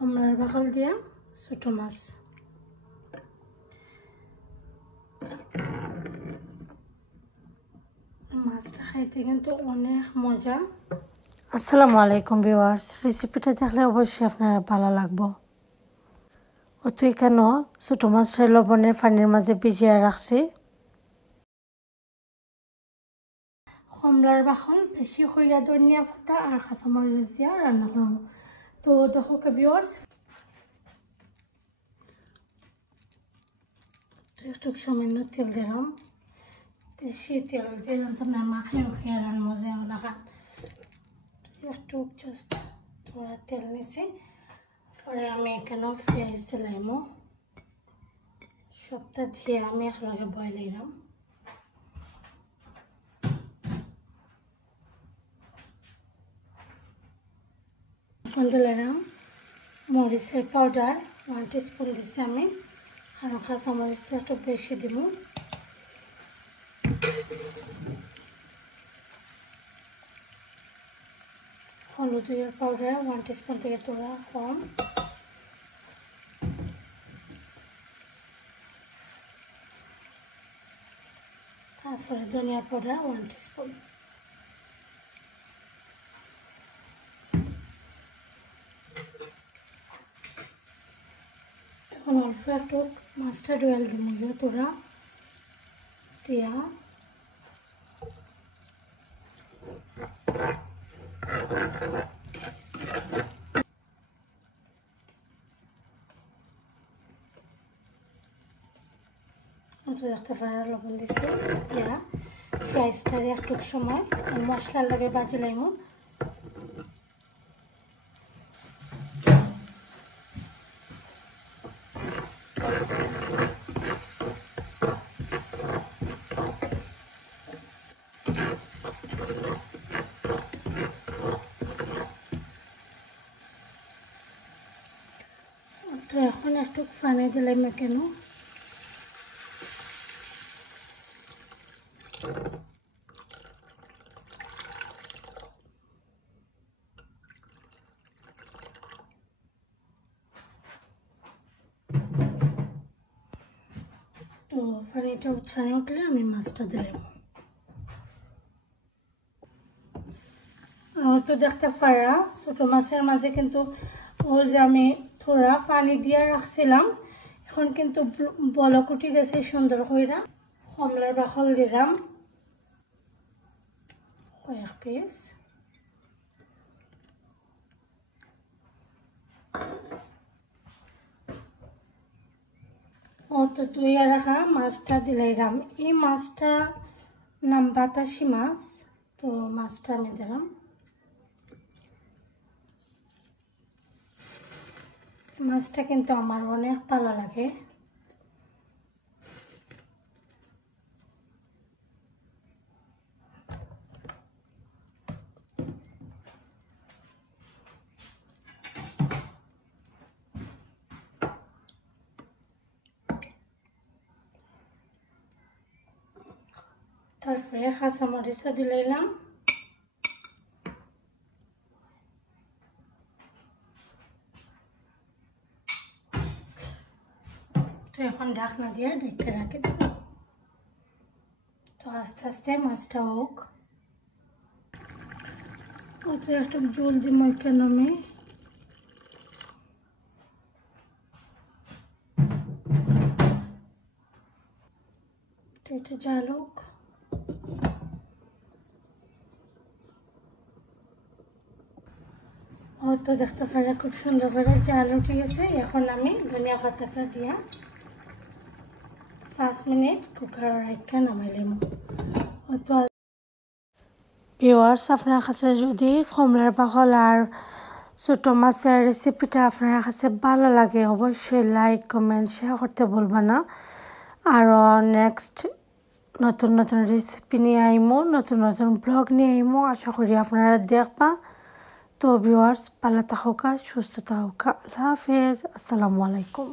কমলার বাকল দিয়া ছোট মাছ। মাছটা খাইতে কিন্তু অনেক মজা। আসসালামু আলাইকুম ভিউয়ার্স, রেসিপিটা দেখলে অবশ্যই আপনারা ভালো লাগবে। তো এখানে ছোট মাছটা লবণের পানির মাঝে ভিজিয়ে রাখছি। কমলার বাকল বেশি কইরা ধনিয়া পাতা আর কাঁচামরিচ দিয়া রান্না করব। তো দেখো ভিউয়ার্স, একটু সামান্য তেল দিলাম, বেশি তেল দিলাম তো না মাখিয়ে মাখিয়ে রান্না মজা লাগা। একটু জাস্ট থোড়া তেল নিছি, পরে আমি এখানে পেঁয়াজ দিলাম, সবটা দিয়ে আমি একলগে বয়েল দিলাম। দিলাম মরিচের পাউডার 1 টিস্পুন দিছি আমি, আর কাঁচামরিচটা একটু বেশি দিব। হলুদের পাউডার 1 টিস্পুন থেকে তোলা কম। তারপরে ধনিয়া পাউডার 1 টিস্পুন। এখন অল্প একটু মাস্টার্ড অয়েল দিব তোরা দিয়া দেখতে পারা লবণ দিছি দিয়া পেঁয়াজটার একটু সময় মশলার লাগে বাজি লাইমু। তো এখন একটু পানি দিলাম কেন, তো পানিটা উচ্ছানে উঠলে আমি মাছটা দিলাম। তো দেখতে পারা ছোট মাছের মাঝে কিন্তু ও যে আমি থোড়া পানি দিয়ে রাখছিলাম, এখন কিন্তু বলক উঠে গেছে সুন্দর কইরা। কমলার বাকল দিলাম কয়েক পিস, তো ধুইয়া রাখা মাছটা দিলাম। এই মাছটা নাম বাতাসি মাছ, তো মাছটা আমি দিলাম। মাছটা কিন্তু আমার অনেক ভালো লাগে। তারপরে কাঁচামরিচও দিলাম। তো এখন ঢাকনা দিয়ে ঢেকে রাখি দেব। তো আস্তে আস্তে মাছটা হোক। তো একটু জল দিব কেন আমি, এটা জাল হোক। তো দেখতে পারে খুব সুন্দর করে জাল উঠে গেছে। এখন আমি ধনিয়া পাতাটা দিয়া 5 মিনিট কুকার রেখে নামাইলাম। তো ভিউয়ার্স, আপনার কাছে যদি কমলার বাকল আর ছোট মাছের রেসিপিটা আপনার কাছে ভালো লাগে অবশ্যই লাইক কমেন্ট শেয়ার করতে ভুলবেন না। আরও নেক্সট নতুন নতুন রেসিপি নিয়ে আইমো, নতুন নতুন ব্লগ নিয়ে আইমো, আশা করি আপনারা দেখবা। তো ভিউয়ার্স, ভালো থাকুকা, সুস্থ থাকুকা, আল্লাহ হাফেজ, আসসালামু আলাইকুম।